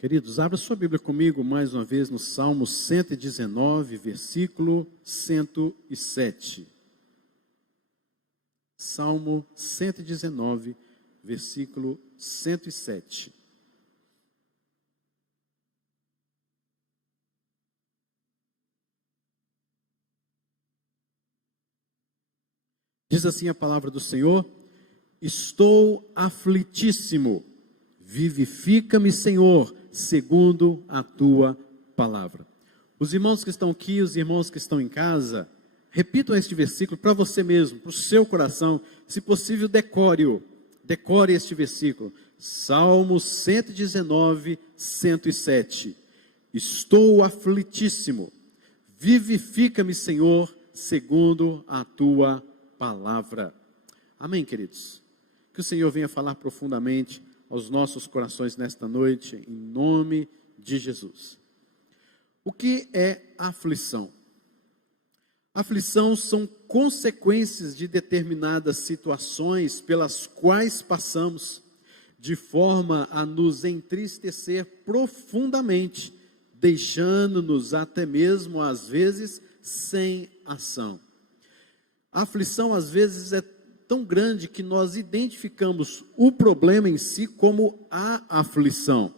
Queridos, abra sua Bíblia comigo mais uma vez no Salmo 119, versículo 107. Salmo 119, versículo 107. Diz assim a palavra do Senhor: estou aflitíssimo, vivifica-me, Senhor, segundo a tua palavra. Os irmãos que estão aqui, os irmãos que estão em casa, repitam este versículo para você mesmo, para o seu coração. Se possível, decore este versículo. Salmo 119, 107. Estou aflitíssimo, vivifica-me, Senhor, segundo a tua palavra. Amém, queridos? Que o Senhor venha falar profundamente aos nossos corações nesta noite, em nome de Jesus. O que é aflição? Aflição são consequências de determinadas situações pelas quais passamos, de forma a nos entristecer profundamente, deixando-nos até mesmo, às vezes, sem ação. A aflição, às vezes, é tão grande que nós identificamos o problema em si como a aflição.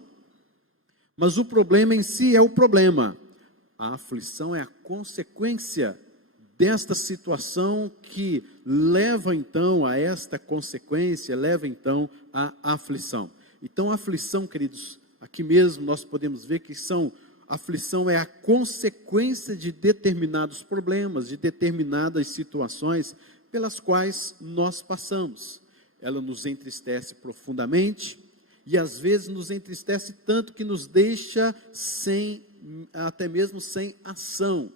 Mas o problema em si é o problema. A aflição é a consequência desta situação que leva então a esta consequência, leva então à aflição. Então a aflição, queridos, aqui mesmo nós podemos ver que aflição é a consequência de determinados problemas, de determinadas situações pelas quais nós passamos. Ela nos entristece profundamente e às vezes nos entristece tanto que nos deixa até mesmo sem ação.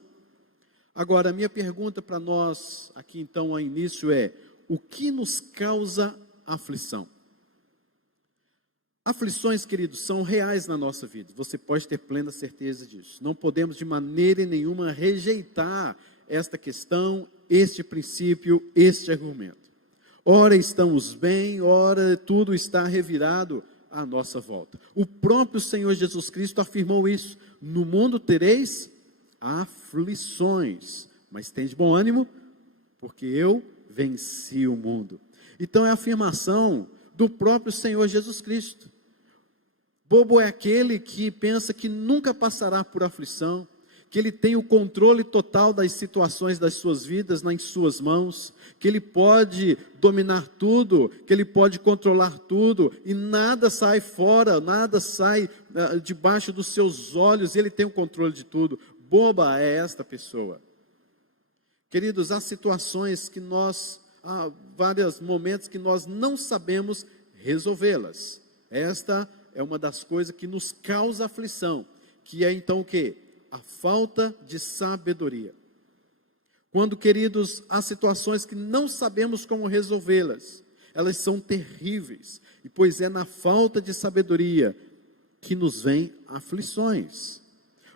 Agora, a minha pergunta para nós aqui então ao início é: o que nos causa aflição? Aflições, queridos, são reais na nossa vida, você pode ter plena certeza disso. Não podemos de maneira nenhuma rejeitar esta questão, este princípio, este argumento. Ora estamos bem, ora tudo está revirado à nossa volta. O próprio Senhor Jesus Cristo afirmou isso: no mundo tereis aflições, mas tende bom ânimo, porque eu venci o mundo. Então é a afirmação do próprio Senhor Jesus Cristo. Bobo é aquele que pensa que nunca passará por aflição, que ele tem o controle total das situações das suas vidas nas suas mãos, que ele pode dominar tudo, que ele pode controlar tudo, e nada sai fora, nada sai debaixo dos seus olhos, ele tem o controle de tudo. Boba é esta pessoa. Queridos, há situações que há vários momentos que nós não sabemos resolvê-las. Esta é uma das coisas que nos causa aflição, que é então o quê? A falta de sabedoria. Quando, queridos, há situações que não sabemos como resolvê-las, elas são terríveis, e pois é na falta de sabedoria que nos vem aflições.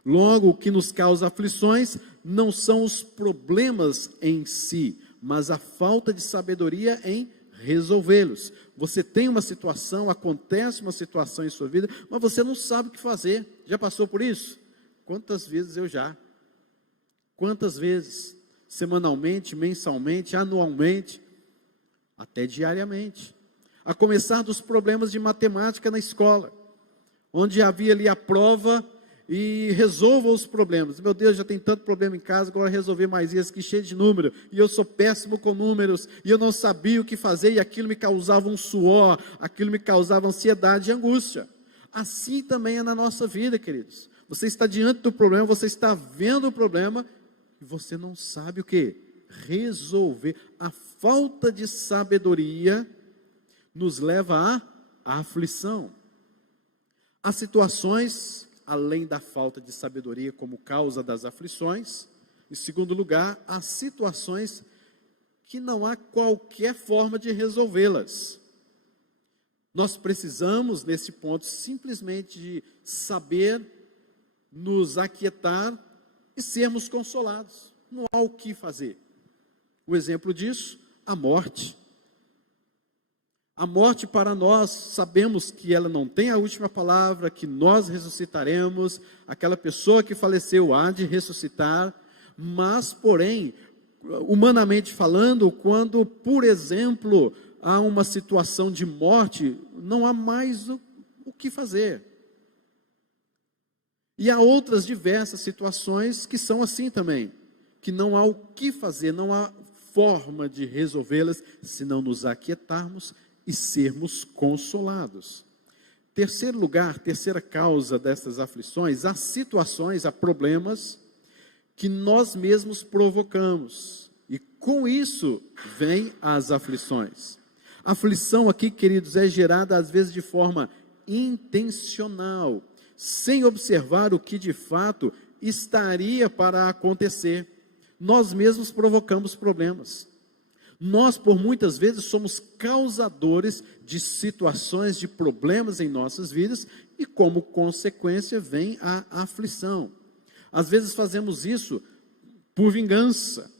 Logo, o que nos causa aflições não são os problemas em si, mas a falta de sabedoria em resolvê-los. Você tem uma situação, acontece uma situação em sua vida, mas você não sabe o que fazer. Já passou por isso? Quantas vezes eu já? Quantas vezes? Semanalmente, mensalmente, anualmente, até diariamente. A começar dos problemas de matemática na escola, onde havia ali a prova e resolva os problemas. Meu Deus, já tem tanto problema em casa, agora resolver mais isso, que cheio de número, e eu sou péssimo com números, e eu não sabia o que fazer, e aquilo me causava um suor, aquilo me causava ansiedade e angústia. Assim também é na nossa vida, queridos. Você está diante do problema, você está vendo o problema, e você não sabe o que? Resolver. A falta de sabedoria nos leva à aflição. Há situações, além da falta de sabedoria como causa das aflições. Em segundo lugar, há situações que não há qualquer forma de resolvê-las. Nós precisamos, nesse ponto, simplesmente de saber nos aquietar e sermos consolados. Não há o que fazer. O exemplo disso, a morte. A morte para nós, sabemos que ela não tem a última palavra, que nós ressuscitaremos, aquela pessoa que faleceu há de ressuscitar, mas, porém, humanamente falando, quando, por exemplo, há uma situação de morte, não há mais o que fazer. E há outras diversas situações que são assim também, que não há o que fazer, não há forma de resolvê-las, se não nos aquietarmos e sermos consolados. Terceiro lugar, terceira causa dessas aflições, há situações, há problemas que nós mesmos provocamos, e com isso vem as aflições. A aflição aqui, queridos, é gerada às vezes de forma intencional, sem observar o que de fato estaria para acontecer. Nós mesmos provocamos problemas. Nós, por muitas vezes, somos causadores de situações, de problemas em nossas vidas, e como consequência vem a aflição. Às vezes fazemos isso por vingança,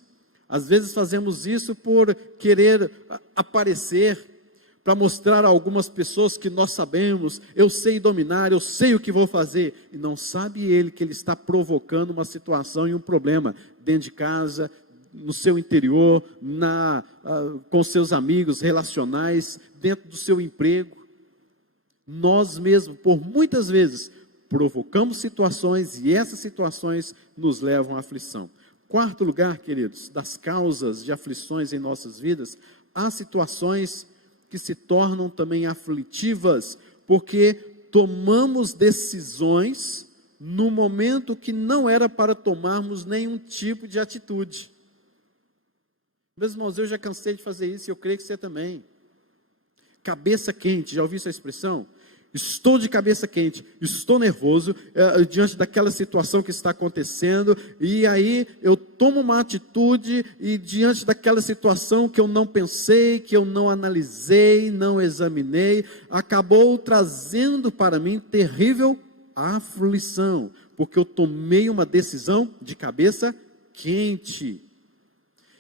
às vezes fazemos isso por querer aparecer, para mostrar a algumas pessoas que nós sabemos, eu sei dominar, eu sei o que vou fazer, e não sabe ele que ele está provocando uma situação e um problema dentro de casa, no seu interior, com seus amigos relacionais, dentro do seu emprego. Nós mesmos, por muitas vezes, provocamos situações e essas situações nos levam à aflição. Quarto lugar, queridos, das causas de aflições em nossas vidas, há situações que se tornam também aflitivas, porque tomamos decisões no momento que não era para tomarmos nenhum tipo de atitude. Meus irmãos, eu já cansei de fazer isso e eu creio que você também. Cabeça quente, já ouviu essa expressão? Estou de cabeça quente, estou nervoso diante daquela situação que está acontecendo, e aí eu tomo uma atitude, e diante daquela situação que eu não pensei, que eu não analisei, não examinei, acabou trazendo para mim terrível aflição, porque eu tomei uma decisão de cabeça quente.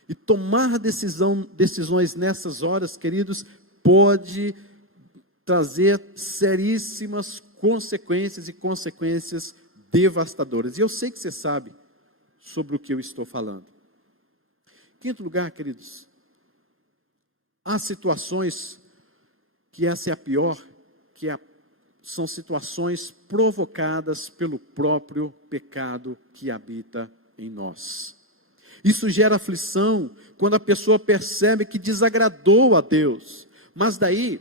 E tomar decisões nessas horas, queridos, pode trazer seríssimas consequências e consequências devastadoras. E eu sei que você sabe sobre o que eu estou falando. Quinto lugar, queridos, há situações que essa é a pior, são situações provocadas pelo próprio pecado que habita em nós. Isso gera aflição quando a pessoa percebe que desagradou a Deus, mas daí,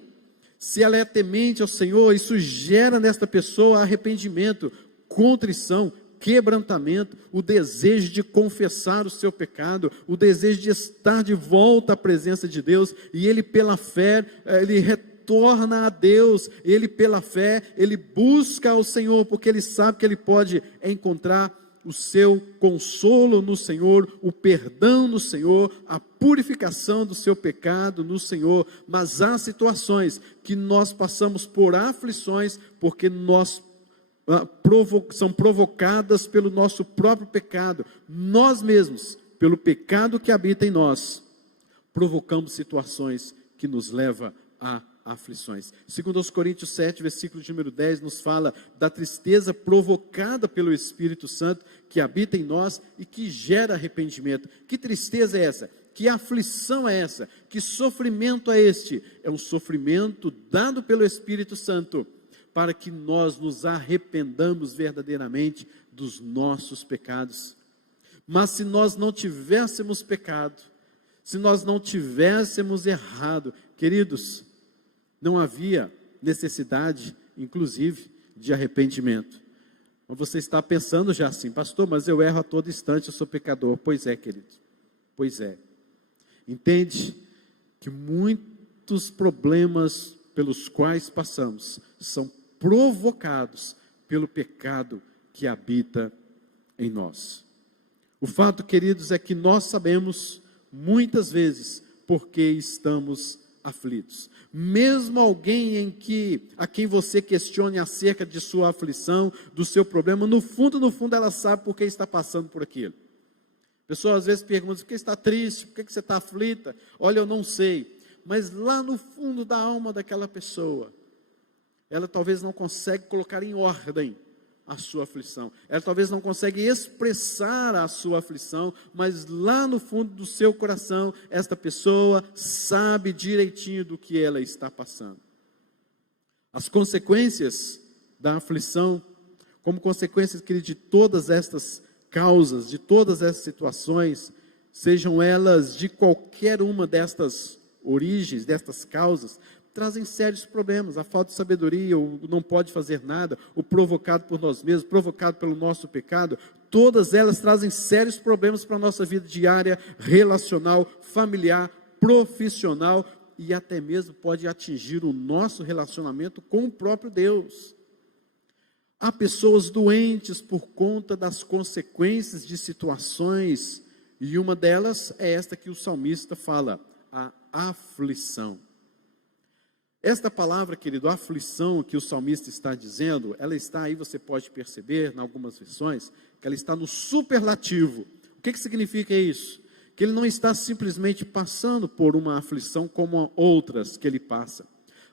se ela é temente ao Senhor, isso gera nesta pessoa arrependimento, contrição, quebrantamento, o desejo de confessar o seu pecado, o desejo de estar de volta à presença de Deus, e ele pela fé, ele retorna a Deus, ele pela fé, ele busca ao Senhor, porque ele sabe que ele pode encontrar o seu consolo no Senhor, o perdão no Senhor, a purificação do seu pecado no Senhor. Mas há situações que nós passamos por aflições, porque são provocadas pelo nosso próprio pecado. Nós mesmos, pelo pecado que habita em nós, provocamos situações que nos levam a aflições. Segundo aos Coríntios 7, versículo de número 10, nos fala da tristeza provocada pelo Espírito Santo que habita em nós e que gera arrependimento. Que tristeza é essa? Que aflição é essa? Que sofrimento é este? É um sofrimento dado pelo Espírito Santo para que nós nos arrependamos verdadeiramente dos nossos pecados. Mas se nós não tivéssemos pecado, se nós não tivéssemos errado, queridos, não havia necessidade, inclusive, de arrependimento. Mas você está pensando já assim, pastor, mas eu erro a todo instante, eu sou pecador. Pois é, querido, pois é. Entende que muitos problemas pelos quais passamos são provocados pelo pecado que habita em nós. O fato, queridos, é que nós sabemos muitas vezes por que estamos aflitos. Mesmo alguém a quem você questione acerca de sua aflição, do seu problema, no fundo ela sabe por que está passando por aquilo. A pessoa às vezes pergunta, por que está triste, por que você está aflita? Olha, eu não sei, mas lá no fundo da alma daquela pessoa, ela talvez não consegue colocar em ordem a sua aflição, ela talvez não consegue expressar a sua aflição, mas lá no fundo do seu coração, esta pessoa sabe direitinho do que ela está passando. As consequências da aflição, como consequências, querido, de todas estas causas, de todas essas situações, sejam elas de qualquer uma destas origens, destas causas, trazem sérios problemas. A falta de sabedoria, o não pode fazer nada, o provocado por nós mesmos, provocado pelo nosso pecado, todas elas trazem sérios problemas para a nossa vida diária, relacional, familiar, profissional, e até mesmo pode atingir o nosso relacionamento com o próprio Deus. Há pessoas doentes por conta das consequências de situações, e uma delas é esta que o salmista fala, a aflição. Esta palavra, querido, aflição que o salmista está dizendo, ela está aí, você pode perceber, em algumas versões, que ela está no superlativo. O que significa isso? Que ele não está simplesmente passando por uma aflição como outras que ele passa,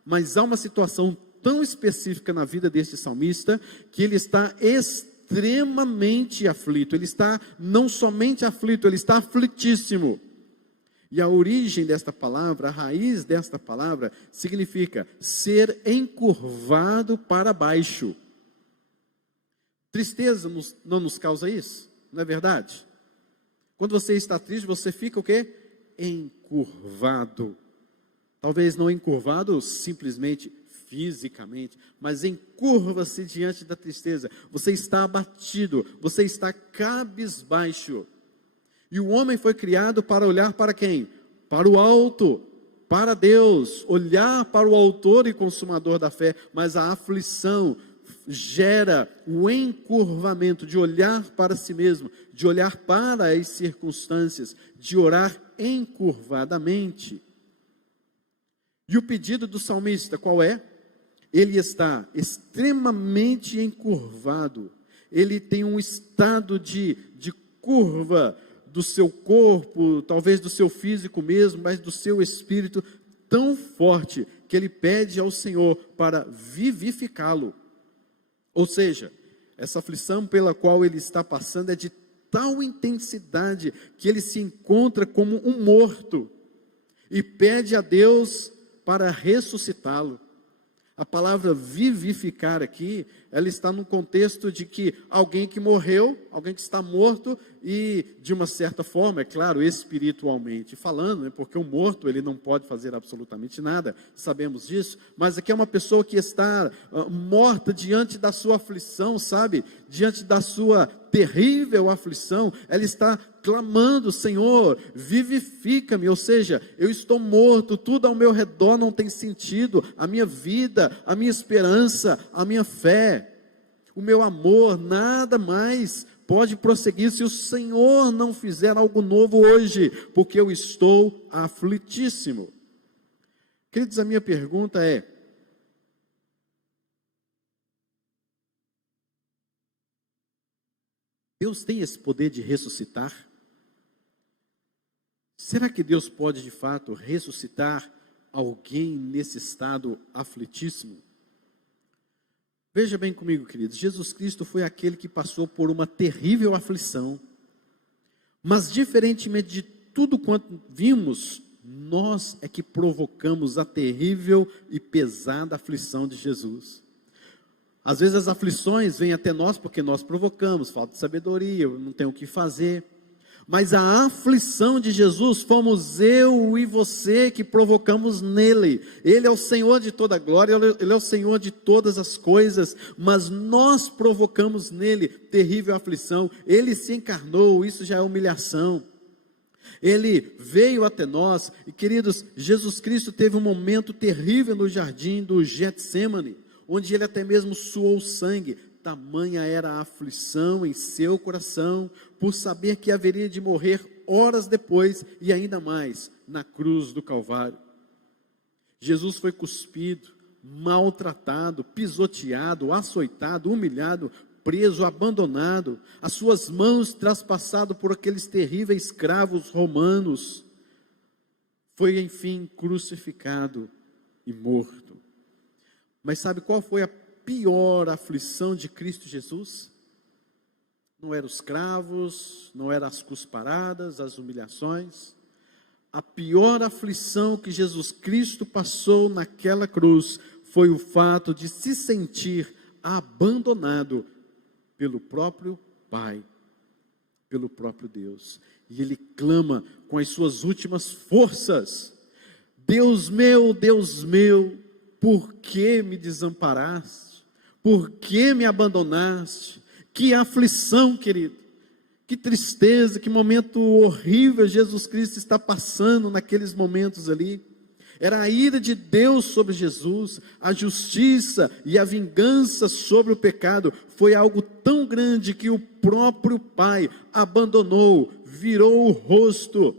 mas há uma situação tão específica na vida deste salmista, que ele está extremamente aflito, ele está não somente aflito, ele está aflitíssimo. E a origem desta palavra, a raiz desta palavra, significa ser encurvado para baixo. Tristeza não nos causa isso, não é verdade? Quando você está triste, você fica o quê? Encurvado. Talvez não encurvado simplesmente fisicamente, mas encurva-se diante da tristeza. Você está abatido, você está cabisbaixo. E o homem foi criado para olhar para quem? Para o alto, para Deus, olhar para o autor e consumador da fé, mas a aflição gera o encurvamento de olhar para si mesmo, de olhar para as circunstâncias, de orar encurvadamente. E o pedido do salmista qual é? Ele está extremamente encurvado, ele tem um estado de curva do seu corpo, talvez do seu físico mesmo, mas do seu espírito tão forte, que ele pede ao Senhor para vivificá-lo. Ou seja, essa aflição pela qual ele está passando é de tal intensidade, que ele se encontra como um morto, e pede a Deus para ressuscitá-lo. A palavra vivificar aqui, ela está no contexto de que alguém que morreu, alguém que está morto, e de uma certa forma, é claro, espiritualmente falando, porque o morto, ele não pode fazer absolutamente nada, sabemos disso, mas aqui é uma pessoa que está morta diante da sua aflição, sabe? Diante da sua terrível aflição, ela está clamando, Senhor, vivifica-me, ou seja, eu estou morto, tudo ao meu redor não tem sentido, a minha vida, a minha esperança, a minha fé, o meu amor, nada mais pode prosseguir se o Senhor não fizer algo novo hoje, porque eu estou aflitíssimo. Queridos, a minha pergunta é: Deus tem esse poder de ressuscitar? Será que Deus pode de fato ressuscitar alguém nesse estado aflitíssimo? Veja bem comigo, queridos, Jesus Cristo foi aquele que passou por uma terrível aflição, mas diferentemente de tudo quanto vimos, nós é que provocamos a terrível e pesada aflição de Jesus. Às vezes as aflições vêm até nós porque nós provocamos, falta de sabedoria, não tem o que fazer. Mas a aflição de Jesus fomos eu e você que provocamos nele. Ele é o Senhor de toda a glória, Ele é o Senhor de todas as coisas, mas nós provocamos nele terrível aflição. Ele se encarnou, isso já é humilhação. Ele veio até nós, e queridos, Jesus Cristo teve um momento terrível no jardim do Getsêmani, onde ele até mesmo suou sangue. Tamanha era a aflição em seu coração, por saber que haveria de morrer horas depois, e ainda mais, na cruz do Calvário. Jesus foi cuspido, maltratado, pisoteado, açoitado, humilhado, preso, abandonado, as suas mãos traspassado por aqueles terríveis cravos romanos. foi enfim crucificado e morto. Mas sabe qual foi a pior aflição de Cristo Jesus? Não eram os cravos, não eram as cusparadas, as humilhações. A pior aflição que Jesus Cristo passou naquela cruz foi o fato de se sentir abandonado pelo próprio Pai, pelo próprio Deus. E ele clama com as suas últimas forças: Deus meu, por que me desamparaste? Por que me abandonaste? Que aflição, querido, que tristeza, que momento horrível Jesus Cristo está passando naqueles momentos ali. Era a ira de Deus sobre Jesus, a justiça e a vingança sobre o pecado. Foi algo tão grande que o próprio Pai abandonou, virou o rosto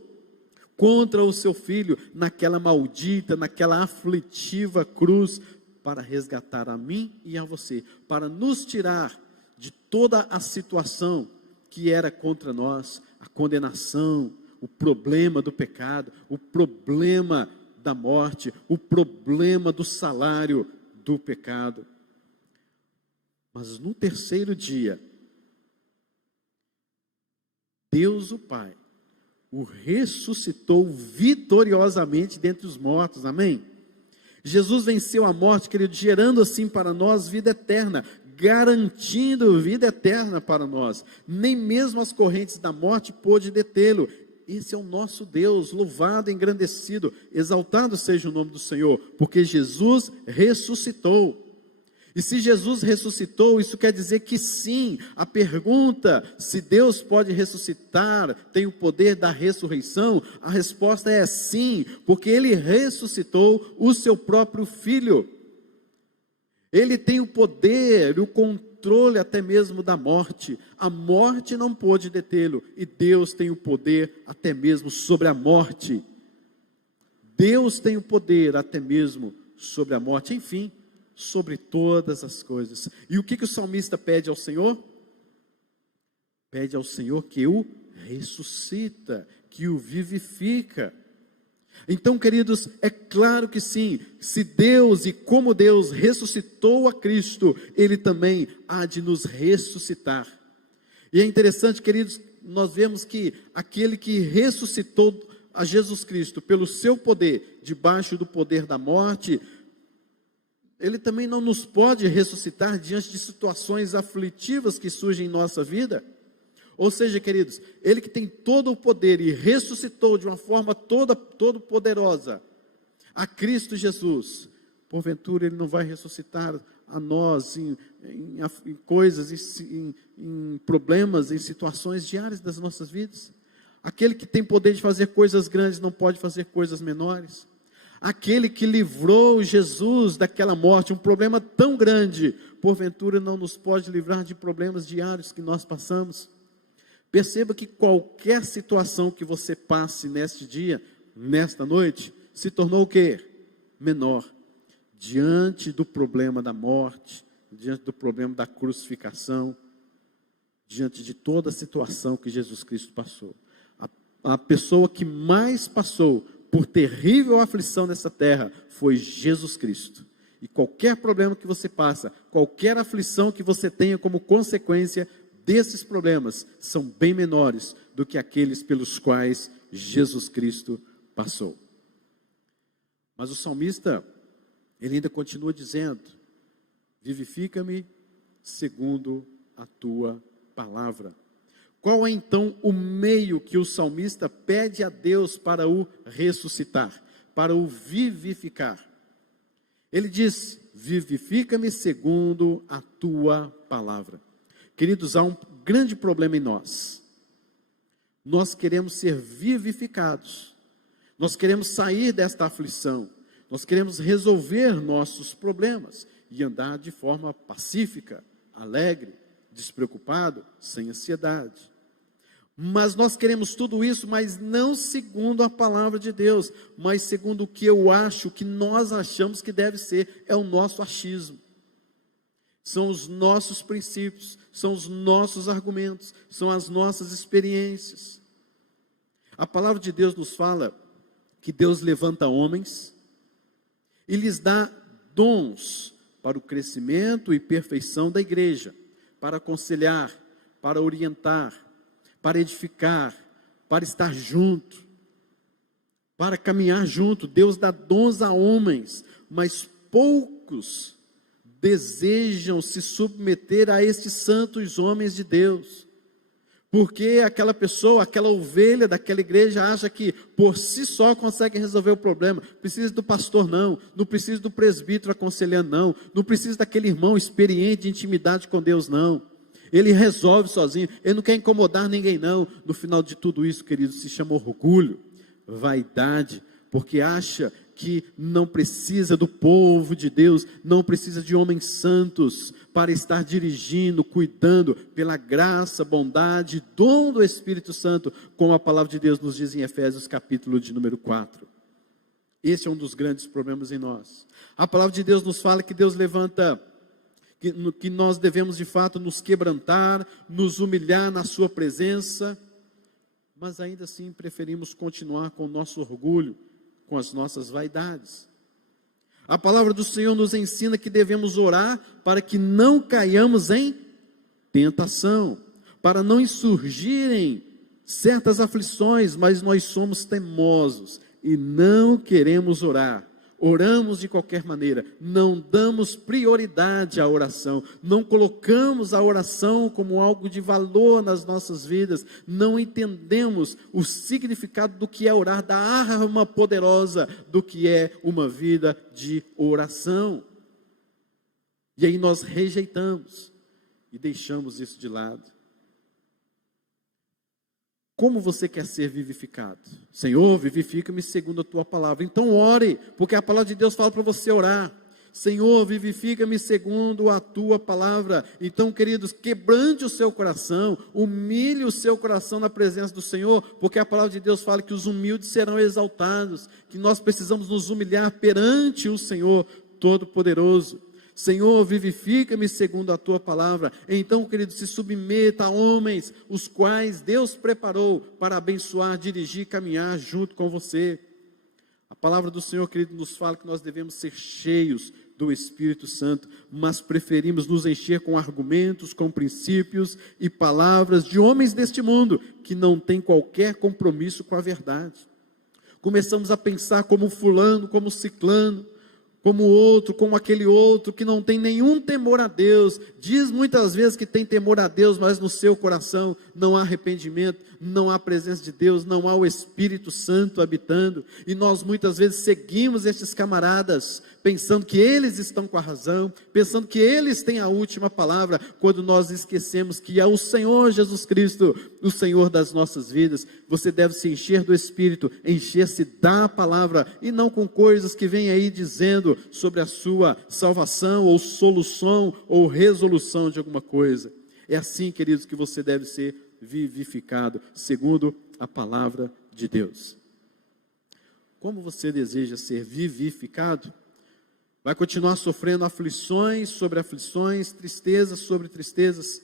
contra o seu filho naquela maldita, naquela aflitiva cruz, para resgatar a mim e a você, para nos tirar de toda a situação que era contra nós, a condenação, o problema do pecado, o problema da morte, o problema do salário do pecado. Mas no terceiro dia, Deus o Pai o ressuscitou vitoriosamente dentre os mortos, amém? Jesus venceu a morte, querido, gerando assim para nós vida eterna, garantindo vida eterna para nós. Nem mesmo as correntes da morte pôde detê-lo. Esse é o nosso Deus, louvado, engrandecido, exaltado seja o nome do Senhor, porque Jesus ressuscitou. E se Jesus ressuscitou, isso quer dizer que sim. A pergunta, se Deus pode ressuscitar, tem o poder da ressurreição, a resposta é sim, porque Ele ressuscitou o seu próprio Filho. Ele tem o poder, o controle até mesmo da morte. A morte não pôde detê-lo, e Deus tem o poder até mesmo sobre a morte. Deus tem o poder até mesmo sobre a morte, enfim, sobre todas as coisas. E o que o salmista pede ao Senhor? Pede ao Senhor que o ressuscita, que o vivifica. Então, queridos, é claro que sim, se Deus e como Deus ressuscitou a Cristo, Ele também há de nos ressuscitar. E é interessante, queridos, nós vemos que aquele que ressuscitou a Jesus Cristo pelo seu poder, debaixo do poder da morte, Ele também não nos pode ressuscitar diante de situações aflitivas que surgem em nossa vida. Ou seja, queridos, Ele que tem todo o poder e ressuscitou de uma forma todo poderosa a Cristo Jesus, porventura Ele não vai ressuscitar a nós em coisas, em problemas, em situações diárias das nossas vidas? Aquele que tem poder de fazer coisas grandes não pode fazer coisas menores? Aquele que livrou Jesus daquela morte, um problema tão grande, porventura não nos pode livrar de problemas diários que nós passamos? Perceba que qualquer situação que você passe neste dia, nesta noite, se tornou o quê? Menor. Diante do problema da morte, diante do problema da crucificação, diante de toda a situação que Jesus Cristo passou. A pessoa que mais passou por terrível aflição nessa terra foi Jesus Cristo. E qualquer problema que você passa, qualquer aflição que você tenha como consequência desses problemas, são bem menores do que aqueles pelos quais Jesus Cristo passou. Mas o salmista, ele ainda continua dizendo: vivifica-me segundo a tua palavra. Qual é então o meio que o salmista pede a Deus para o ressuscitar, para o vivificar? Ele diz: vivifica-me segundo a tua palavra. Queridos, há um grande problema em nós. Nós queremos ser vivificados. Nós queremos sair desta aflição. Nós queremos resolver nossos problemas e andar de forma pacífica, alegre, despreocupado, sem ansiedade. Mas nós queremos tudo isso, mas não segundo a palavra de Deus, mas segundo o que eu acho, o que nós achamos que deve ser, é o nosso achismo. São os nossos princípios, são os nossos argumentos, são as nossas experiências. A palavra de Deus nos fala que Deus levanta homens e lhes dá dons para o crescimento e perfeição da igreja, para aconselhar, para orientar, para edificar, para estar junto, para caminhar junto. Deus dá dons a homens, mas poucos desejam se submeter a estes santos homens de Deus, porque aquela pessoa, aquela ovelha daquela igreja acha que por si só consegue resolver o problema. Precisa do pastor não precisa do presbítero aconselhando não precisa daquele irmão experiente de intimidade com Deus não. Ele resolve sozinho, ele não quer incomodar ninguém não. No final de tudo isso, queridos, se chama orgulho, vaidade, porque acha que não precisa do povo de Deus, não precisa de homens santos para estar dirigindo, cuidando, pela graça, bondade, dom do Espírito Santo, como a palavra de Deus nos diz em Efésios capítulo de número 4. Esse é um dos grandes problemas em nós. A palavra de Deus nos fala que Deus levanta, que nós devemos de fato nos quebrantar, nos humilhar na sua presença, mas ainda assim preferimos continuar com o nosso orgulho, com as nossas vaidades. A palavra do Senhor nos ensina que devemos orar para que não caiamos em tentação, para não insurgirem certas aflições, mas nós somos teimosos e não queremos orar. Oramos de qualquer maneira, não damos prioridade à oração, não colocamos a oração como algo de valor nas nossas vidas, não entendemos o significado do que é orar, da arma poderosa do que é uma vida de oração. E aí nós rejeitamos e deixamos isso de lado. Como você quer ser vivificado? Senhor, vivifica-me segundo a tua palavra. Então ore, porque a palavra de Deus fala para você orar. Senhor, vivifica-me segundo a tua palavra. Então, queridos, quebrante o seu coração, humilhe o seu coração na presença do Senhor, porque a palavra de Deus fala que os humildes serão exaltados, que nós precisamos nos humilhar perante o Senhor Todo-Poderoso. Senhor, vivifica-me segundo a tua palavra. Então, querido, se submeta a homens, os quais Deus preparou para abençoar, dirigir, caminhar junto com você. A palavra do Senhor, querido, nos fala que nós devemos ser cheios do Espírito Santo, mas preferimos nos encher com argumentos, com princípios e palavras de homens deste mundo, que não têm qualquer compromisso com a verdade. Começamos a pensar como fulano, como ciclano, como outro, como aquele outro, que não tem nenhum temor a Deus, diz muitas vezes que tem temor a Deus, mas no seu coração não há arrependimento, não há presença de Deus, não há o Espírito Santo habitando, e nós muitas vezes seguimos estes camaradas, pensando que eles estão com a razão, pensando que eles têm a última palavra, quando nós esquecemos que é o Senhor Jesus Cristo, o Senhor das nossas vidas. Você deve se encher do Espírito, encher-se da palavra, e não com coisas que vêm aí dizendo sobre a sua salvação, ou solução, ou resolução de alguma coisa. É assim, queridos, que você deve ser vivificado, segundo a palavra de Deus. Como você deseja ser vivificado? Vai continuar sofrendo aflições sobre aflições, tristezas sobre tristezas,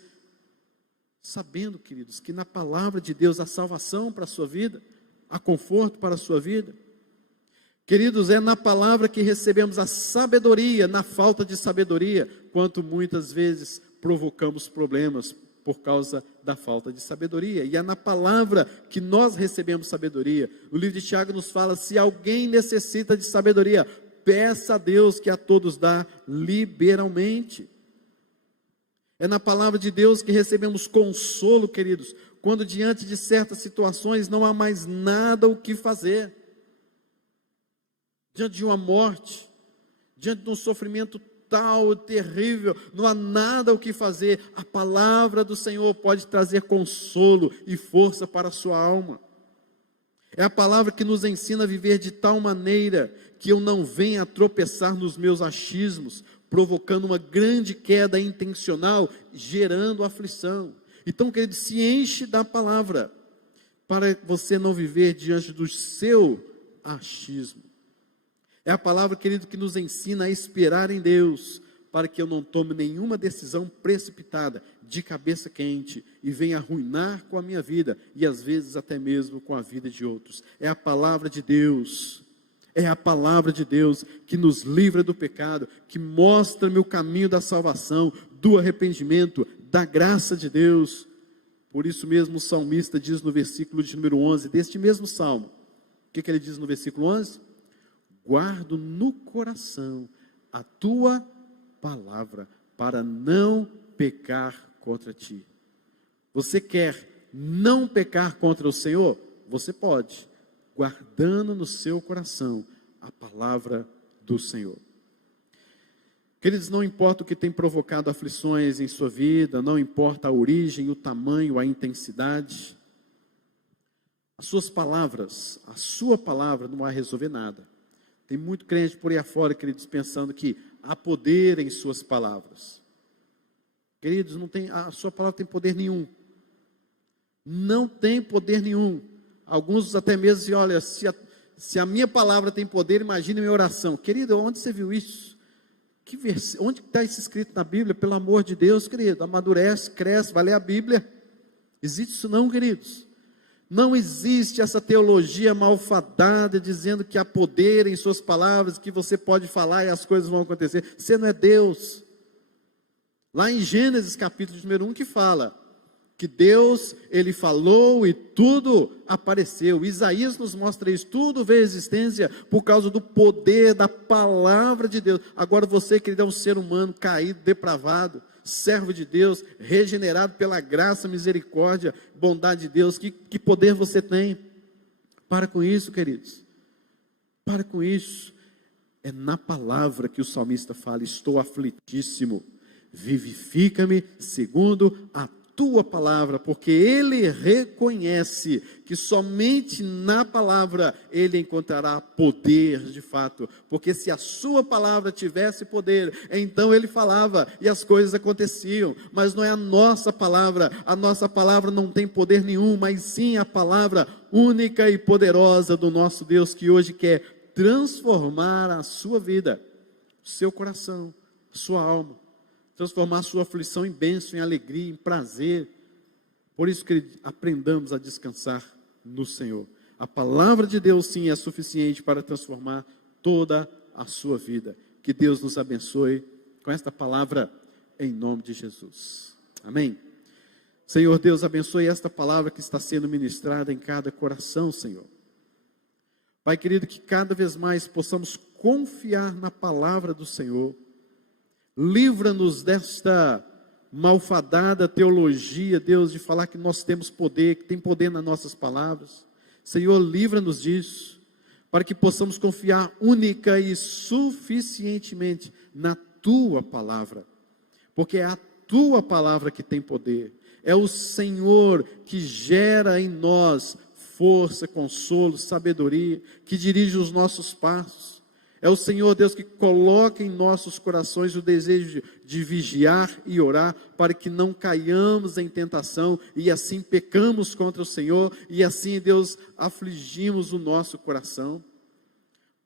sabendo, queridos, que na palavra de Deus há salvação para a sua vida, há conforto para a sua vida. Queridos, é na palavra que recebemos a sabedoria, na falta de sabedoria, quanto muitas vezes provocamos problemas por causa da falta de sabedoria. E é na palavra que nós recebemos sabedoria. O livro de Tiago nos fala: se alguém necessita de sabedoria, peça a Deus, que a todos dá liberalmente. É na palavra de Deus que recebemos consolo, queridos, quando diante de certas situações não há mais nada o que fazer. Diante de uma morte, diante de um sofrimento tal, terrível, não há nada o que fazer. A palavra do Senhor pode trazer consolo e força para a sua alma. É a palavra que nos ensina a viver de tal maneira que eu não venha a tropeçar nos meus achismos, provocando uma grande queda intencional, gerando aflição. Então, querido, se enche da palavra, para você não viver diante do seu achismo. É a palavra, querido, que nos ensina a esperar em Deus, para que eu não tome nenhuma decisão precipitada, de cabeça quente, e venha arruinar com a minha vida, e às vezes até mesmo com a vida de outros. É a palavra de Deus, é a palavra de Deus que nos livra do pecado, que mostra-me o caminho da salvação, do arrependimento, da graça de Deus. Por isso mesmo o salmista diz no versículo de número 11, deste mesmo salmo, o que ele diz no versículo 11? Guardo no coração a tua palavra, para não pecar contra ti. Você quer não pecar contra o Senhor? Você pode, guardando no seu coração a palavra do Senhor. Queridos, não importa o que tem provocado aflições em sua vida, não importa a origem, o tamanho, a intensidade, as suas palavras, a sua palavra não vai resolver nada. Tem muito crente por aí afora, queridos, pensando que há poder em suas palavras. Queridos, a sua palavra tem poder nenhum. Não tem poder nenhum. Alguns até mesmo dizem, olha, se a minha palavra tem poder, imagine a minha oração. Querido, onde você viu isso? Onde está isso escrito na Bíblia? Pelo amor de Deus, querido, amadurece, cresce, vai ler a Bíblia. Existe isso não, queridos? Não existe essa teologia malfadada dizendo que há poder em suas palavras, que você pode falar e as coisas vão acontecer. Você não é Deus. Lá em Gênesis capítulo número 1 que fala que Deus, Ele falou e tudo apareceu. Isaías nos mostra isso, tudo veio à existência por causa do poder da palavra de Deus. Agora você, querido, é um ser humano caído, depravado, servo de Deus, regenerado pela graça, misericórdia, bondade de Deus. Que poder você tem? Para com isso, queridos. Para com isso. É na palavra que o salmista fala, estou aflitíssimo. Vivifica-me segundo a tua palavra, porque ele reconhece que somente na palavra ele encontrará poder de fato, porque se a sua palavra tivesse poder, então ele falava e as coisas aconteciam, mas não é a nossa palavra não tem poder nenhum, mas sim a palavra única e poderosa do nosso Deus, que hoje quer transformar a sua vida, o seu coração, a sua alma, transformar a sua aflição em bênção, em alegria, em prazer. Por isso que aprendamos a descansar no Senhor. A palavra de Deus sim é suficiente para transformar toda a sua vida. Que Deus nos abençoe com esta palavra em nome de Jesus. Amém. Senhor Deus, abençoe esta palavra que está sendo ministrada em cada coração, Senhor. Pai querido, que cada vez mais possamos confiar na palavra do Senhor. Livra-nos desta malfadada teologia, Deus, de falar que nós temos poder, que tem poder nas nossas palavras. Senhor, livra-nos disso, para que possamos confiar única e suficientemente na Tua palavra, porque é a Tua palavra que tem poder, é o Senhor que gera em nós força, consolo, sabedoria, que dirige os nossos passos. É o Senhor Deus que coloca em nossos corações o desejo de vigiar e orar, para que não caiamos em tentação, e assim pecamos contra o Senhor, e assim, Deus, afligimos o nosso coração.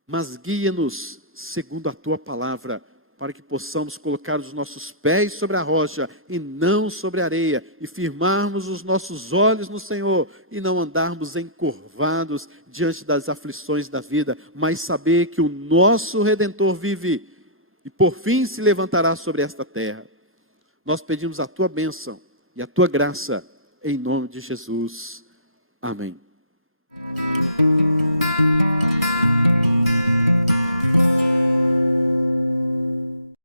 Mas guia-nos segundo a Tua palavra, para que possamos colocar os nossos pés sobre a rocha e não sobre a areia, e firmarmos os nossos olhos no Senhor, e não andarmos encurvados diante das aflições da vida, mas saber que o nosso Redentor vive, e por fim se levantará sobre esta terra. Nós pedimos a Tua bênção e a Tua graça, em nome de Jesus. Amém.